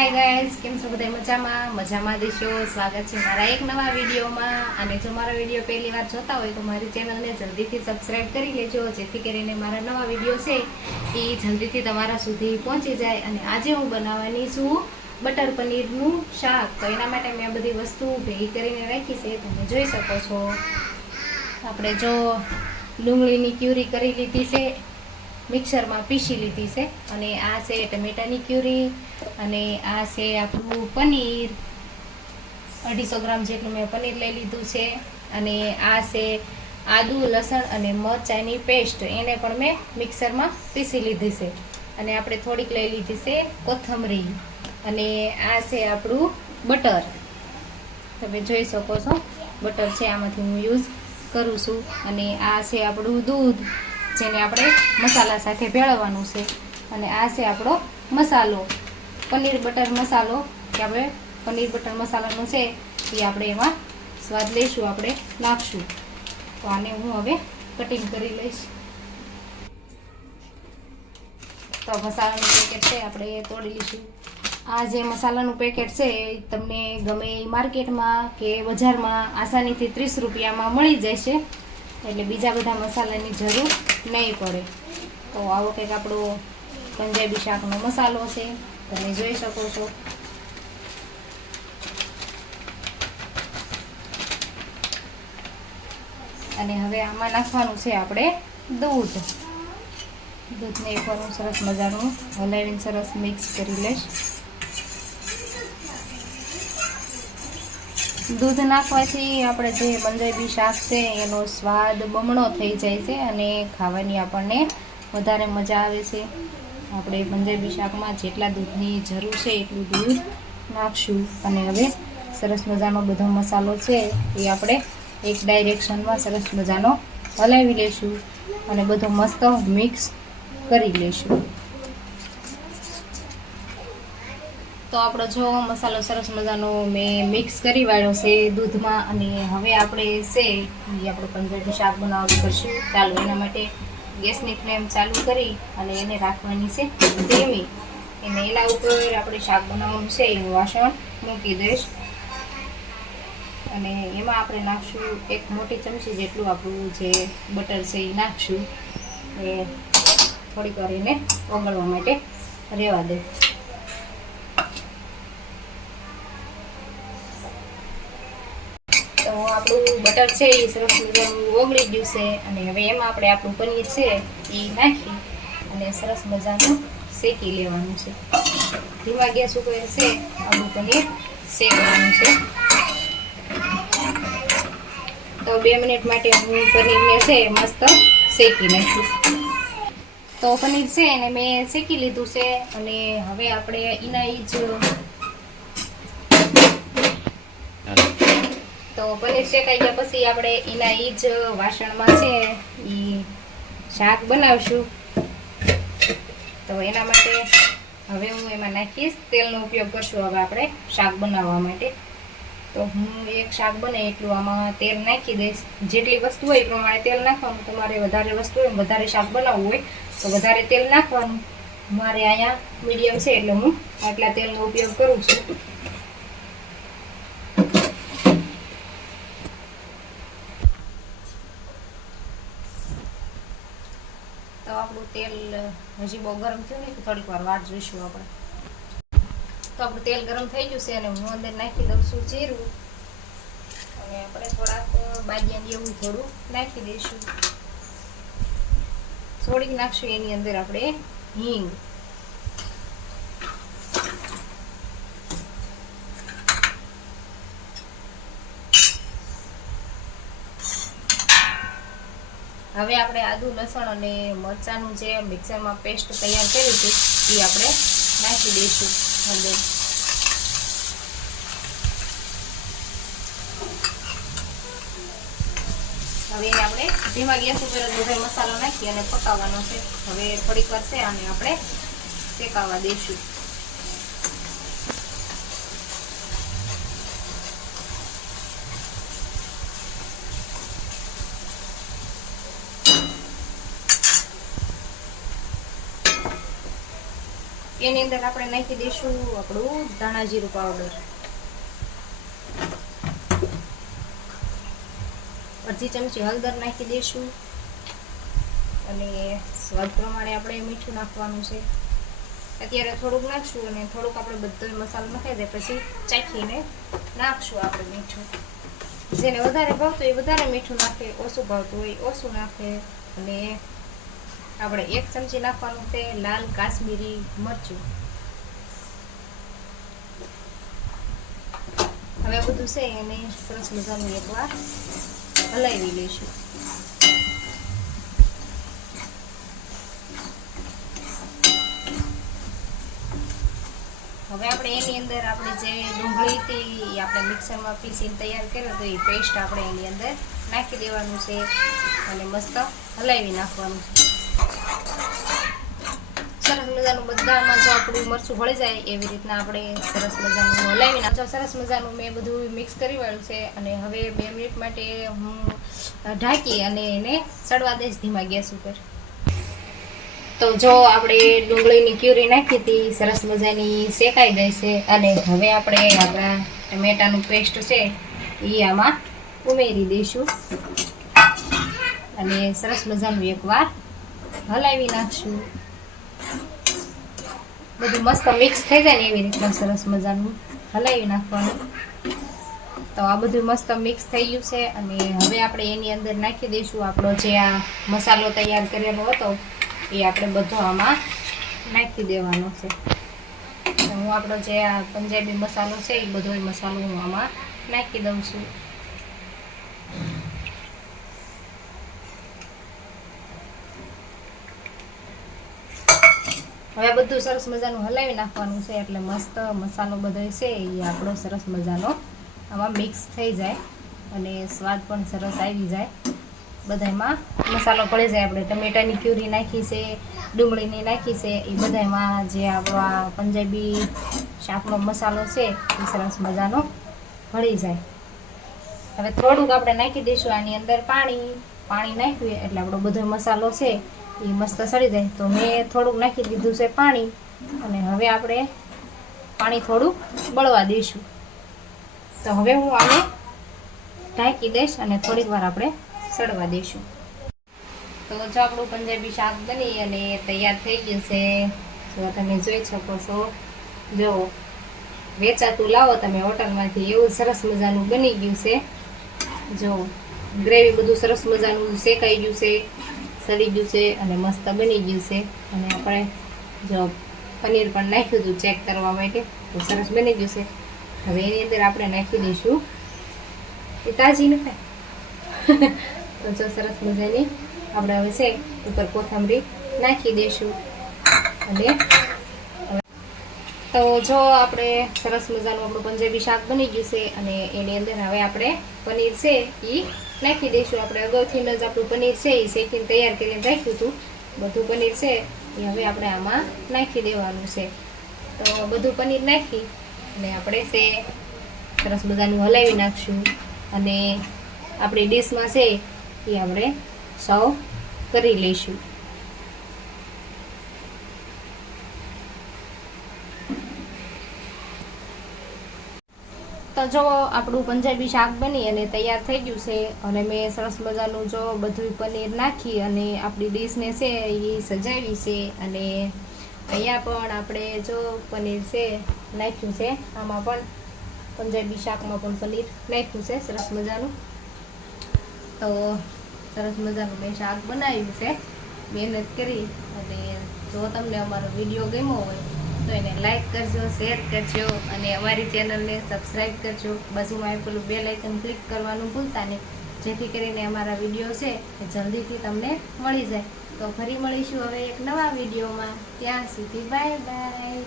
Hi guys કેમ છો બધા? મજામાં? મજામાં દેશો સ્વાગત છે મારા એક નવા વિડીયોમાં. અને જો મારા વીડિયો પહેલી વાર જોતા હોય તો મારી ચેનલને જલ્દીથી સબસ્ક્રાઈબ કરી લેજો. જેથી કરીને મારા નવા વીડિયો છે એ જલ્દીથી તમારા સુધી પહોંચી જાય. અને આજે હું બનાવવાની છું બટર પનીરનું શાક. તો એના માટે મેં બધી વસ્તુ ભેગી કરીને રાખી છે. તમે જોઈ શકો છો. આપણે જો ડુંગળીની ક્યુરી કરી લીધી છે. મિક્સરમાં પીસી લીધી છે. અને આ છે ટમેટાની ક્યુરી, અને આ છે આપણું પનીર. અઢીસો ગ્રામ જેટલું મેં પનીર લઈ લીધું છે. અને આ છે આદુ, લસણ અને મરચાંની પેસ્ટ. એને પણ મેં મિક્સરમાં પીસી લીધી છે. અને આપણે થોડીક લઈ લીધી છે કોથમરી. અને આ છે આપણું બટર. તમે જોઈ શકો છો, બટર છે આમાંથી હું યુઝ કરું છું. અને આ છે આપણું દૂધ. જેને આપણે મસાલા સાથે ભેળવવાનું છે. અને આ છે આપણો મસાલો. પનીર બટર મસાલો, કે આપણે પનીર બટર મસાલાનો છે, એ આપણે એમાં સ્વાદ લઈશું, આપણે નાખશું. તો આને હું હવે કટિંગ કરી લઈશ. તો મસાલાનું પેકેટ છે, આપણે તોડી લઈશું. આ જે મસાલાનું પેકેટ છે, એ તમને ગમે એ માર્કેટમાં કે બજારમાં આસાનીથી ત્રીસ રૂપિયામાં મળી છે એટલે બીજા બધા મસાલાની જરૂર નહીં પડે. તો આવો કંઈક આપણો પંજાબી શાકનો મસાલો છે, તમે જોઈ શકો છો. અને હવે આમાં નાખવાનું છે આપણે દૂધ. દૂધને એકવાર હું સરસ મજાનું હલાવીને સરસ મિક્સ કરી લઈશ. દૂધ નાખવાથી આપણે જે પંજાબી શાક છે, એનો સ્વાદ બમણો થઈ જાય છે અને ખાવાની આપણને વધારે મજા આવે છે. આપણે પંજાબી શાકમાં જેટલા દૂધની જરૂર છે, એટલું દૂધ નાખશું. અને હવે સરસ મજાનો બધો મસાલો છે, એ આપણે એક ડાયરેક્શનમાં સરસ મજાનો હલાવી લઈશું અને બધો મસ્ત મિક્સ કરી લઈશું તો આપણો જો મસાલો સરસ મજાનો મેં મિક્સ કરી વાળ્યો છે દૂધમાં અને હવે આપણે છે એ આપણું પંજાબી શાક બનાવવાનું કરશું. ચાલો એના માટે ગેસની ફ્લેમ ચાલુ કરી અને એને રાખવાની છે ધીમી. એને એના ઉપર આપણે શાક બનાવવાનું છે એ વાસણ મૂકી દઈશ. અને એમાં આપણે નાખશું એક મોટી ચમચી જેટલું આપણું જે બટર છે એ નાખશું. એ થોડીક વાર એને ઓગળવા માટે રહેવા દે તો આપણું બટર છે એ સરસ મજાનું ઓગળી ગયું છે અને હવે એમાં આપણે આપણું પનીર છે એ નાખી અને સરસ મજાનું શેકી લેવાનું છે. ધીમા ગેસ ઉપર છે આપણું પનીર શેકવાનું છે. તો બે મિનિટ માટે હું પનીરને છે મસ્ત શેકી નાખીશ. તો પનીર છે એને મેં શેકી લીધું છે અને હવે આપણે એના એ જ તો પનીર શેકાઈ ગયા પછી આપણે એના એ જ વાસણમાં છે એ શાક બનાવશું. તો એના માટે હવે હું એમાં નાખીશ, તેલનો ઉપયોગ કરશું હવે આપણે શાક બનાવવા માટે. તો હું એક શાક બને એટલું આમાં તેલ નાખી દઈશ. જેટલી વસ્તુ હોય એ પ્રમાણે તેલ નાખવાનું. તમારે વધારે વસ્તુ હોય વધારે શાક બનાવવું હોય તો વધારે તેલ નાખવાનું. મારે અહીંયા મીડિયમ છે એટલે હું આટલા તેલનો ઉપયોગ કરું છું. તો આપણું તેલ હજી બહુ ગરમ થયું નહીં થોડીક વાર વાર જોઈશું આપણે. તો આપણું તેલ ગરમ થઈ ગયું છે અને હું અંદર નાખી દઉં છું જીરું. અને આપણે થોડાક બાજિયાની એવું થોડું નાખી દઈશું. થોડીક નાખશું એની અંદર આપણે હિંગ. હવે આપણે આદુ, લસણ અને મરચાંનું જે મિક્સરમાં પેસ્ટ તૈયાર કરી હતી, એ આપણે નાખી દઈશું. અંદર હવે આપણે ધીમા ગેસ ઉપર બધો મસાલો નાખી અને પકાવવાનો છે. હવે થોડીક વાર છે અને આપણે શેકાવા દઈશું. એની અંદર આપણે નાખી દઈશું આપણું ધાણા જીરું પાવડર અડધી ચમચી હળદર નાખી દઈશું. અને સ્વાદ પ્રમાણે આપણે મીઠું નાખવાનું છે. અત્યારે થોડુંક નાખશું અને થોડુંક આપણે બધો મસાલો નાખી દે પછી ચાખીને નાખશું આપણે મીઠું. જેને વધારે ભાવતું હોય વધારે મીઠું નાખે, ઓછું ભાવતું હોય ઓછું નાખે અને આપણે એક ચમચી નાખવાનું છે લાલ કાશ્મીરી મરચું. હવે બધું છે એને સરસ મજાનું એકવાર હલાવી લઈશું. હવે આપણે એની અંદર આપણે જે ડુંગળી હતી એ આપણે મિક્સરમાં પીસીને તૈયાર કર્યો તો એ પેસ્ટ આપણે એની અંદર નાખી દેવાનું છે અને મસ્ત હલાવી નાખવાનું છે. મજાનું બધામાં જો આપણું મરચું ભળી જાય એવી રીતના આપણે સરસ મજાનું હલાવી નાખજો સરસ મજાનું મેં બધું મિક્સ કરી વાળ્યું છે અને હવે બે મિનિટ માટે હું ઢાંકી અને એને સડવા દઈશ ધીમા ગેસ ઉપર. તો જો આપણે ડુંગળીની ક્યુરી નાખી હતી, સરસ મજાની શેકાઈ ગઈ છે અને હવે આપણે આપણા ટમેટાનું પેસ્ટ છે એ આમાં ઉમેરી દઈશું. અને સરસ મજાનું એકવાર હલાવી નાખશું. બધું મસ્ત મિક્સ થઈ જાય ને એવી રીતના સરસ મજાનું હલાવી નાખવાનું. તો આ બધું મસ્ત મિક્સ થઈ ગયું છે અને હવે આપણે એની અંદર નાખી દઈશું આપણો જે આ મસાલો તૈયાર કરેલો હતો, એ આપણે બધો આમાં નાખી દેવાનો છે. હું આપણો જે આ પંજાબી મસાલો છે, એ બધો મસાલો હું આમાં નાખી દઉં છું. હવે બધું સરસ મજાનું હલાવી નાખવાનું છે એટલે મસ્ત મસાલો બધો છે એ આપણો સરસ મજાનો આમાં મિક્સ થઈ જાય અને સ્વાદ પણ સરસ આવી જાય. બધામાં મસાલો પડી જાય આપણે. ટમેટાની ક્યુરી નાખી છે, ડુંગળીની નાખી છે, એ બધામાં જે આપણો આ પંજાબી શાકનો મસાલો છે એ સરસ મજાનો ભળી જાય. હવે થોડુંક આપણે નાખી દઈશું, આની અંદર પાણી. પાણી નાખ્યું એટલે આપણો બધો મસાલો છે એ મસ્ત સડી જાય. તો મેં થોડુંક નાખી દીધું છે પાણી અને હવે આપણે પાણી થોડુંક બળવા દઈશું. તો હવે હું આને ઢાંકી દઈશ અને થોડીક વાર આપણે સડવા દઈશું. તો જો આપણું પંજાબી શાક બની અને તૈયાર થઈ ગયું છે, જો તમે જોઈ શકો છો, જો વેચાતું લાવો તમે હોટલમાંથી, એવું સરસ મજાનું બની ગયું છે. જો ગ્રેવી બધું સરસ મજાનું શેકાઈ ગયું છે, સડી ગયું છે અને મસ્ત બની ગયું છે. અને આપણે જો પનીર પણ નાખ્યું હતું ચેક કરવા માટે, તો સરસ બની ગયું છે. હવે એની અંદર આપણે નાખી દઈશું એ તાજી નખાય તો જો સરસ મજાની આપણે હવે છે, ઉપર કોથમરી નાખી દઈશું. અને તો જો આપણે સરસ મજાનું આપણું પંજાબી શાક બની ગયું છે અને એની અંદર હવે આપણે પનીર છે એ નાખી દઈશું. આપણે અગાઉથી જ આપણું પનીર છે એ શેકીને તૈયાર કરીને રાખ્યું હતું. બધું પનીર છે એ હવે આપણે આમાં નાખી દેવાનું છે. તો બધું પનીર નાખી અને આપણે છે સરસ મજાનું હલાવી નાખશું. અને આપણી ડીશમાં છે એ આપણે સર્વ કરી લઈશું. તો જો આપણું પંજાબી શાક બની અને તૈયાર થઈ ગયું છે, અને મેં સરસ મજાનું જો બધું પનીર નાખી અને આપણી ડીશને છે એ સજાવી છે, અને અહીંયા પણ આપણે જો પનીર છે નાખ્યું છે, આમાં પણ પંજાબી શાકમાં પણ પનીર નાખ્યું છે, સરસ મજાનું. તો સરસ મજાનું મેં શાક બનાવ્યું છે, મહેનત કરી અને જો તમને અમારો વીડિયો ગમ્યો હોય તો એને લાઈક કરજો શેર કરજો અને અમારી ચેનલને સબસ્ક્રાઈબ કરજો. બાજુમાં પેલું બે લાઇકન ક્લિક કરવાનું ભૂલતા નહીં. જેથી કરીને અમારા વીડિયો છે એ જલ્દીથી તમને મળી જાય. તો ફરી મળીશું હવે એક નવા વિડીયોમાં ત્યાં સુધી બાય બાય